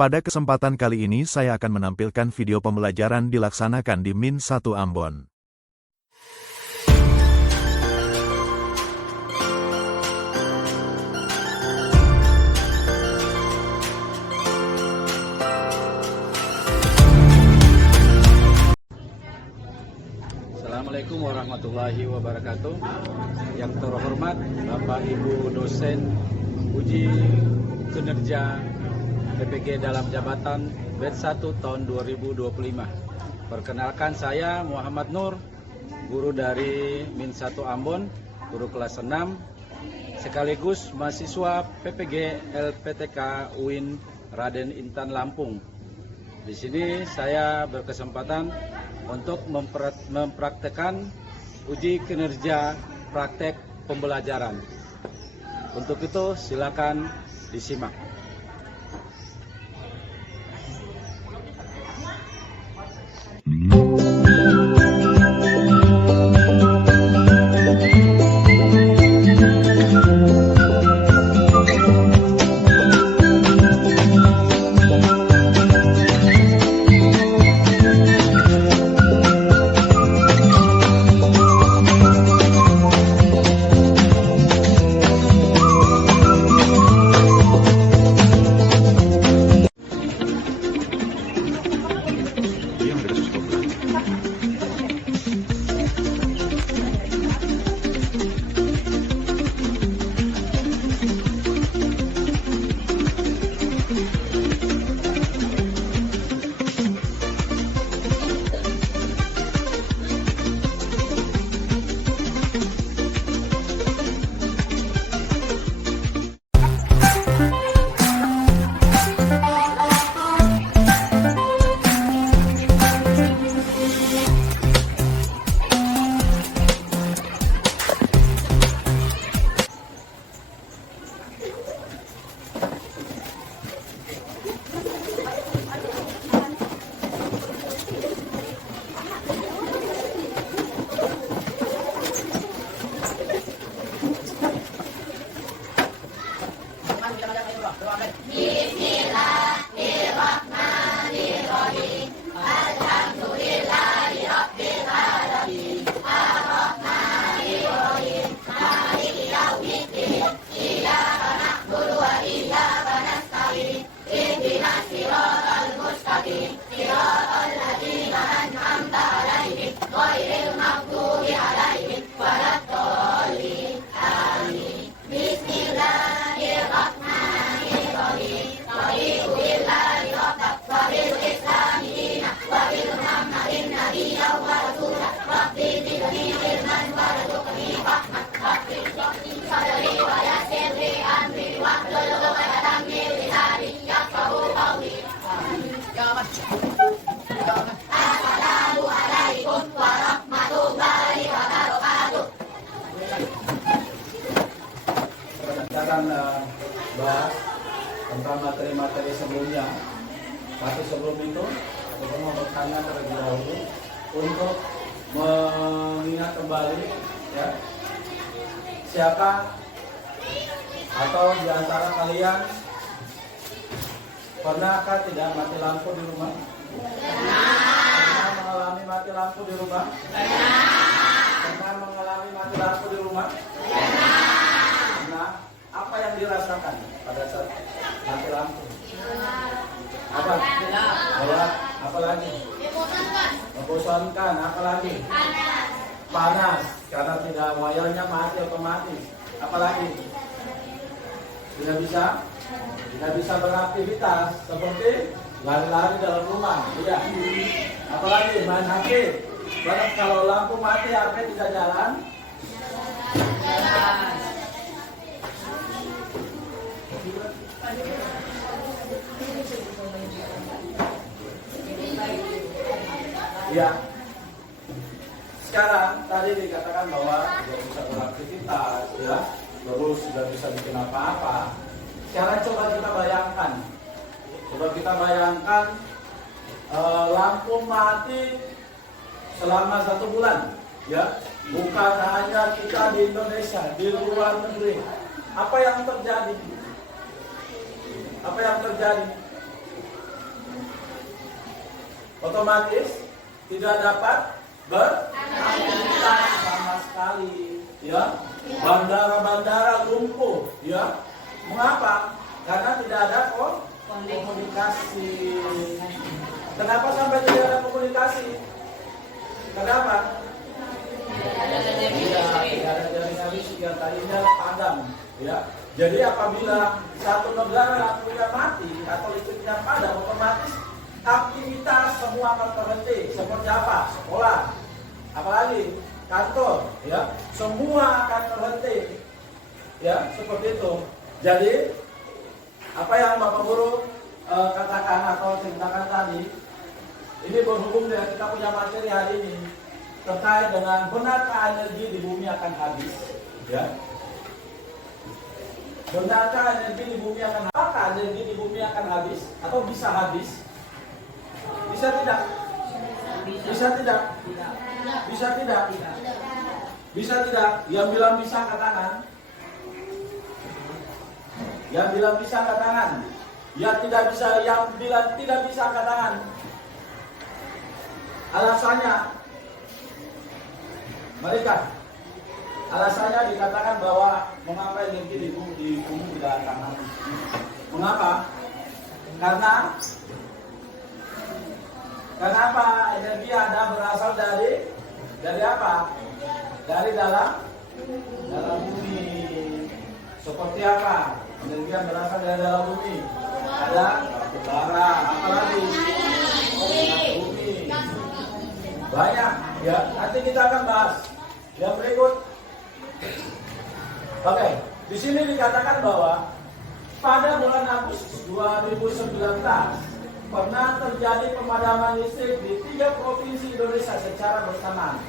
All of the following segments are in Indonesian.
Pada kesempatan kali ini saya akan menampilkan video pembelajaran dilaksanakan di Min 1 Ambon. Assalamualaikum warahmatullahi wabarakatuh. Yang terhormat Bapak Ibu dosen uji kinerja PPG dalam jabatan batch 1 tahun 2025. Perkenalkan, saya Muhammad Nur, guru dari Min 1 Ambon, guru kelas 6, sekaligus mahasiswa PPG LPTK UIN Raden Intan Lampung. Di sini saya berkesempatan untuk mempraktekkan uji kinerja praktek pembelajaran. Untuk itu silakan disimak. Assalamualaikum warahmatullahi wabarakatuh. Kita akan bahas tentang materi-materi sebelumnya. Tapi sebelum itu, saya mau bertanya terlebih dahulu untuk mengingat kembali, ya, siapa atau di antara kalian pernahkah tidak mati lampu di rumah? Pernah mengalami mati lampu di rumah? Pernah mengalami mati lampu di rumah? Nah, apa yang dirasakan pada saat mati lampu? Apa? Gelap. Apa lagi? Membosankan. Apa lagi? Panas. Karena tidak wayarnya mati otomatis. Apa lagi? Tidak bisa beraktivitas seperti lari-lari dalam rumah. Tidak. Apalagi main HP. Karena kalau lampu mati HP tidak jalan. Ya. Sekarang tadi dikatakan bahwa tidak bisa beraktivitas, ya, terus tidak bisa bikin apa-apa. Sekarang coba kita bayangkan lampu mati selama 1 bulan, ya. Bukan hanya kita di Indonesia, di luar negeri. Apa yang terjadi? otomatis tidak dapat beraktivitas sama sekali, ya. Bandara-bandara lumpuh, ya. Mengapa? Karena tidak ada komunikasi. Kenapa sampai tidak ada komunikasi? Kenapa? Tidak ada jaringan listrik yang tadinya padam, ya. Jadi apabila satu negara punya mati atau listriknya padam, otomatis aktivitas semua akan terhenti. Seperti apa? Sekolah, apalagi kantor, ya, semua akan terhenti, ya, seperti itu. Jadi apa yang Bapak Guru katakan atau ceritakan tadi, ini berhubung dengan kita punya materi hari ini terkait dengan benarkah energi di bumi akan habis, ya. Benarkah energi di bumi akan habis? Apakah energi di bumi akan habis atau bisa habis? Bisa tidak? Bisa tidak? Bisa tidak? Bisa tidak? Yang bilang bisa angkat tangan. Yang bilang bisa angkat tangan. Yang tidak bisa, yang bilang tidak bisa angkat tangan. Alasannya, mereka alasannya dikatakan bahwa mengapa energi di bumi tidak akan habis. Mengapa? Karena kenapa energi ada berasal dari apa? Dari dalam bumi. Seperti apa? Energi yang berasal dari dalam bumi. Ada batu bara, apalagi bumi. Banyak, ya. Nanti kita akan bahas. Yang berikut. Oke, di sini dikatakan bahwa pada bulan Agustus 2019 pernah terjadi pemadaman listrik di 3 provinsi Indonesia secara bersamaan.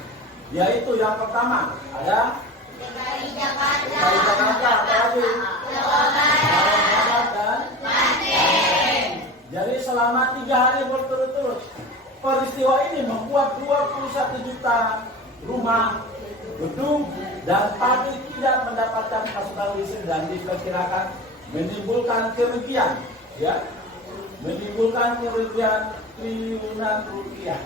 Yaitu yang pertama ada DKI Jakarta, apalagi Jawa Barat dan Banten. Jadi selama 3 hari berturut-turut peristiwa ini membuat 21 juta rumah, gedung, dan pabrik tidak mendapatkan pasokan listrik dan diperkirakan menimbulkan kerugian, ya, menimbulkan kerugian triliunan rupiah,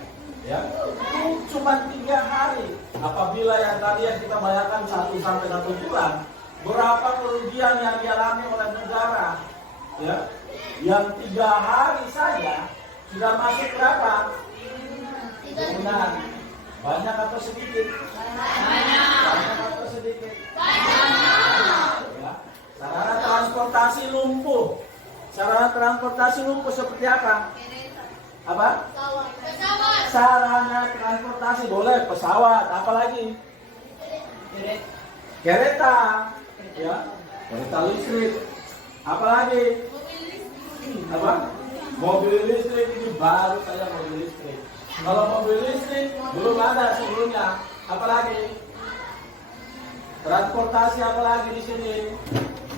ya. Itu cuma 3 hari. Apabila yang tadi yang kita bayarkan 1 sampai 1 bulan, berapa kerugian yang dialami oleh negara, ya? Yang 3 hari saja sudah masuk berapa? Triliunan. Banyak atau sedikit? Banyak atau sedikit? Ya. Sarana transportasi lumpuh. Sarana transportasi lumpuh seperti apa? Apa? Sarana transportasi boleh pesawat, apalagi? Kereta, ya, kereta listrik, apalagi? Apa? Mobil listrik ini baru saja mobil listrik. Kalau mobil listrik belum ada sebelumnya, apalagi? Transportasi apalagi di sini?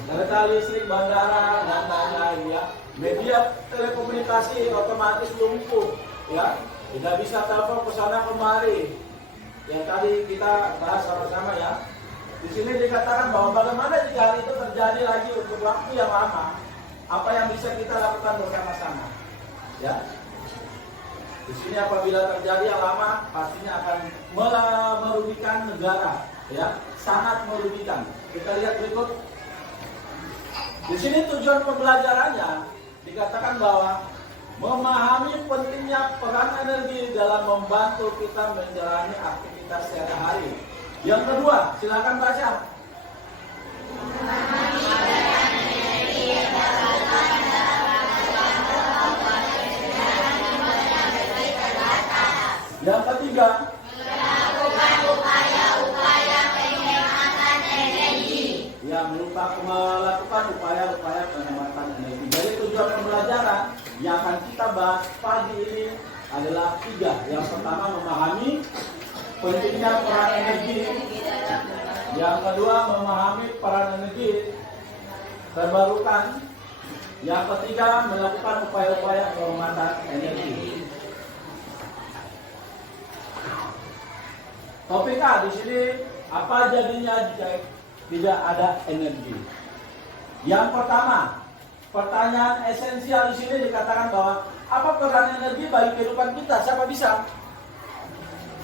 Kereta listrik, bandara, dan lain-lain, ya. Media telekomunikasi otomatis lumpuh, ya. Tidak bisa telepon ke sana kemari. Yang tadi kita bahas sama-sama, ya. Di sini dikatakan bahwa bagaimana jika hari itu terjadi lagi untuk waktu yang lama, apa yang bisa kita lakukan bersama-sama, ya. Di sini apabila terjadi yang lama, pastinya akan merugikan negara, ya, sangat merugikan. Kita lihat berikut. Di sini tujuan pembelajarannya dikatakan bahwa memahami pentingnya peran energi dalam membantu kita menjalani aktivitas sehari-hari. Yang kedua, silakan baca. Yang ketiga, melakukan upaya-upaya penghematan energi. Ya, melakukan upaya-upaya penghematan energi. Jadi tujuan pembelajaran yang akan kita bahas pagi ini adalah 3. Yang pertama, memahami pentingnya peran energi. Yang kedua, memahami peran energi terbarukan. Yang ketiga, melakukan upaya-upaya penghematan energi. Topik A di sini, apa jadinya jika tidak ada energi? Yang pertama, Pertanyaan esensial di sini dikatakan bahwa apa peran energi bagi kehidupan kita? Siapa bisa?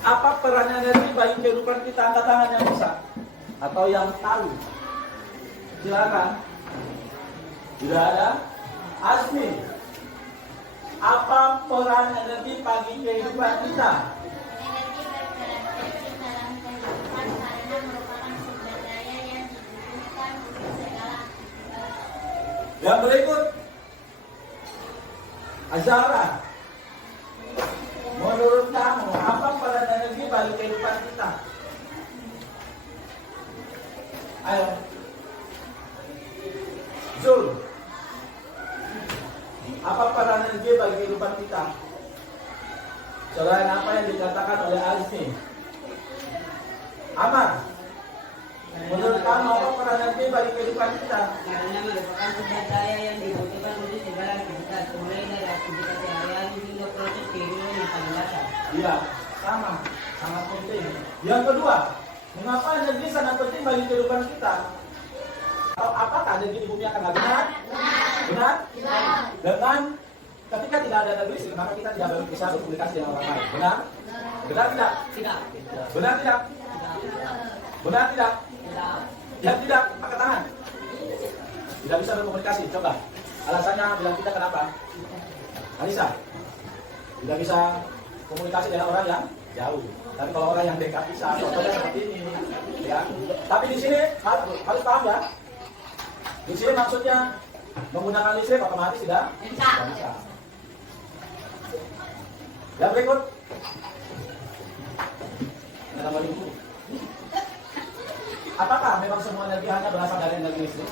Apa peran energi bagi kehidupan kita? Angkat tangan yang bisa atau yang tahu. Silakan. Tidak ada. Asmi. Apa peran energi bagi kehidupan kita? Energi berperan penting dalam kehidupan karena merupakan sumber daya yang dibutuhkan untuk segala aktivitas. Yang berikut, Azara. Menurut kamu, apa peran energi bagi kehidupan kita? Ayo. Zul. Apa peran energi bagi kehidupan kita? Selain apa yang dikatakan oleh Azmi. Amar. Menurut kamu, apa peran energi bagi kehidupan kita? Karena merupakan sumber daya yang dibutuhkan untuk segala aktivitas, mulai dari aktivitas sehari-hari hingga proses kehidupan yang paling dasar. Iya, sama, sangat penting. Yang kedua, mengapa energi sangat penting bagi kehidupan kita? Apakah energi di bumi akan habis? Benar? Dengan ketika tidak ada energi, maka kita tidak bisa berkomunikasi dengan orang lain. Benar? Benar tidak? Tidak. Benar tidak? Benar tidak? Yang tidak, angkat tangan. Tidak bisa berkomunikasi, coba. Alasannya bilang kita kenapa? Alisa, tidak bisa komunikasi dengan orang yang jauh. Tapi kalau orang yang dekat bisa, contohnya seperti ini. Ya. Tapi di sini harus paham ya. Di sini maksudnya menggunakan listrik otomatis tidak bisa. Yang berikut. Apakah memang semua energi hanya berasal dari energi listrik?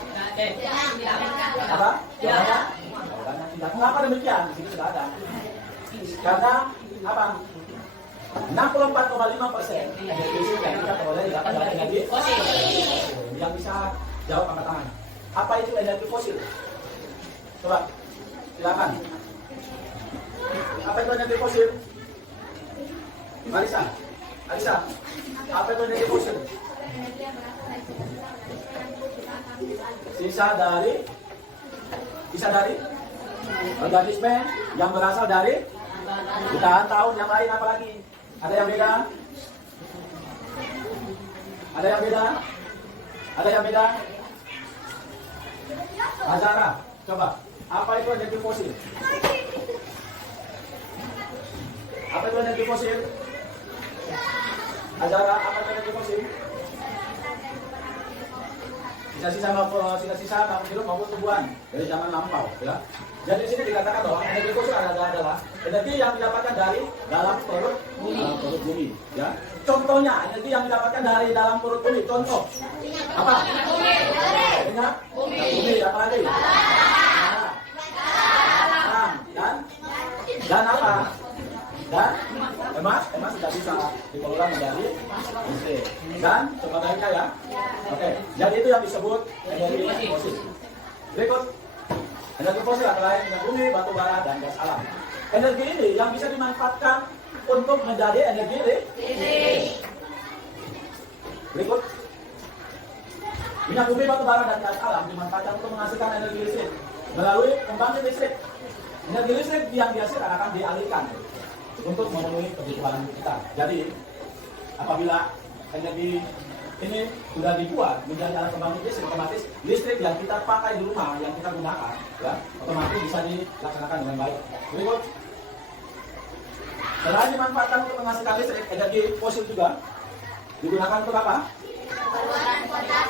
Apa? Tidak. Kenapa demikian? Di sini sudah ada. Karena apa? 64,5% energi listrik yang kita peroleh didapat dari energi fosil. Yang bisa jawab angkat tangan. Apa itu energi fosil? Coba, silakan. Apa itu energi fosil? Marisa, apa itu energi fosil? Sisa dari organisme yang berasal dari jutaan tahun yang lain, apa lagi? Ada yang beda? Ada yang beda? Ada yang beda? Azara, coba. Apa itu energi fosil? Apa itu energi fosil? Azara, apa itu energi fosil? Sisa-sisa makhluk hidup maupun tumbuhan dari zaman lampau, ya. Jadi di sini dikatakan bahwa energi fosil adalah energi yang didapatkan dari dalam perut bumi, ya. Contohnya energi yang didapatkan dari dalam perut bumi. Contoh apa? Ingat? Bumi. Apa lagi? Dan apa? Dan emas tidak bisa dikelola menjadi listrik. Dan sebagainya ya. Oke, jadi itu yang disebut energi fosil. Berikut, energi fosil adalah minyak bumi, batu bara, dan gas alam. Energi ini yang bisa dimanfaatkan untuk menjadi energi listrik. Berikut, minyak bumi, batu bara, dan gas alam dimanfaatkan untuk menghasilkan energi listrik melalui pembangkit listrik. Energi listrik yang dihasilkan akan dialihkan untuk memenuhi kebutuhan kita. Jadi, apabila energi ini sudah dibuat menjadi alat pembangkit listrik, otomatis listrik yang kita pakai di rumah, yang kita gunakan, ya, otomatis bisa dilaksanakan dengan baik. Berikut, selain dimanfaatkan untuk menghasilkan listrik, energi fosil juga digunakan untuk apa?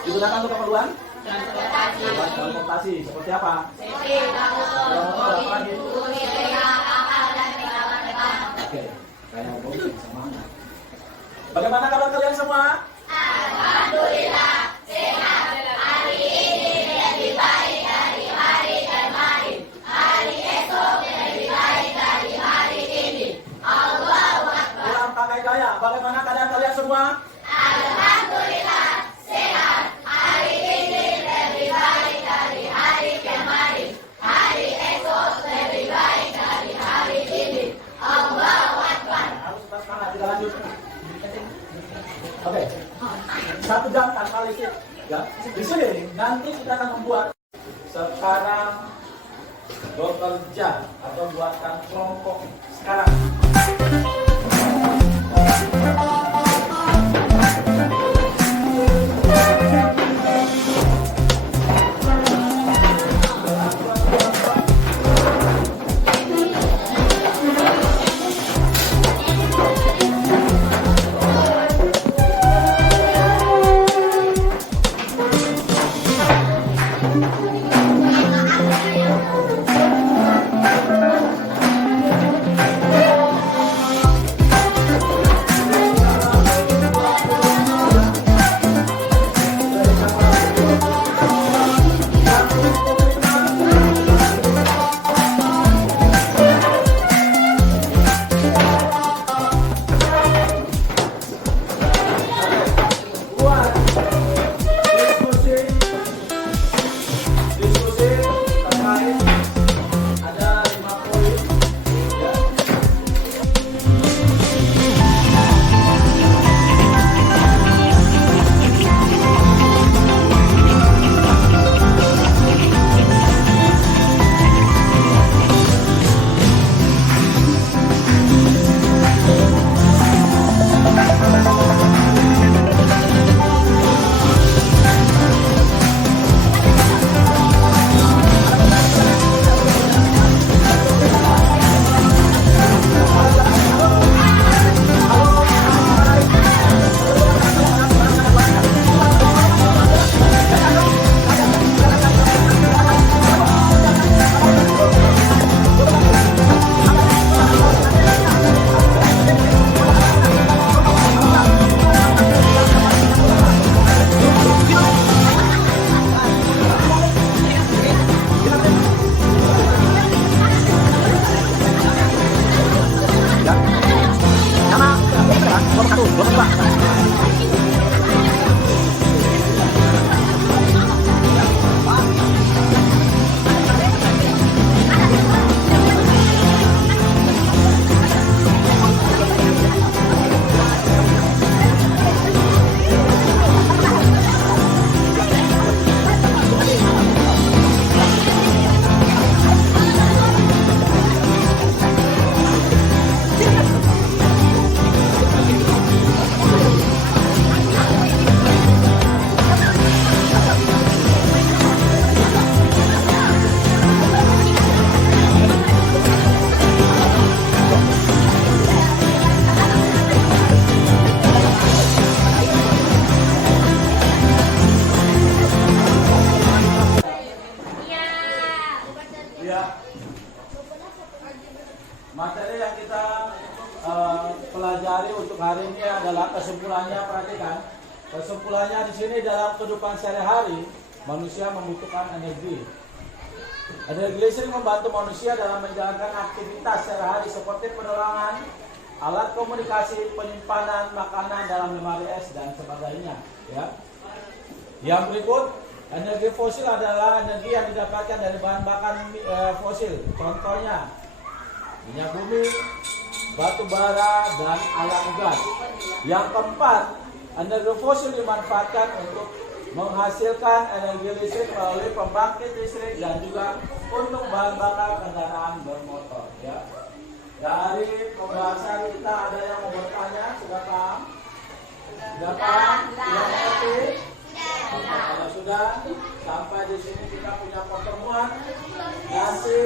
Digunakan untuk keperluan transportasi. Seperti apa? Oke, kayak mobil semuanya. Bagaimana kabar kalian semua? Alhamdulillah sehat. Hari ini lebih baik dari hari kemarin. Hari esok lebih baik dari hari ini. Allahu Akbar. Ulang pakai gaya. Bagaimana keadaan kalian semua? Alhamdulillah sehat. Hari ini lebih baik dari hari kemarin. Hari esok lebih baik dari hari ini. Allahu Akbar. Harus semangat, kita lanjut. Oke, 1 jam tanpa listrik. Ya, di sini nanti kita akan membuat sekarang bekerja atau buatkan kelompok sekarang. Materi yang kita pelajari untuk hari ini adalah kesimpulannya, perhatikan. Kesimpulannya di sini dalam kehidupan sehari-hari manusia membutuhkan energi. Energi listrik membantu manusia dalam menjalankan aktivitas sehari-hari seperti penerangan, alat komunikasi, penyimpanan makanan dalam lemari es dan sebagainya. Ya. Yang berikut, energi fosil adalah energi yang didapatkan dari bahan bakar fosil. Contohnya minyak bumi, batu bara, dan alam gas. Yang keempat, energi fosil dimanfaatkan untuk menghasilkan energi listrik melalui pembangkit listrik dan juga untuk bahan bakar kendaraan bermotor. Ya. Dari pembahasan kita ada yang mau bertanya, sudah paham? Sudah paham? Sudah mengerti? Kalau sudah, sampai di sini kita punya pertemuan. Nanti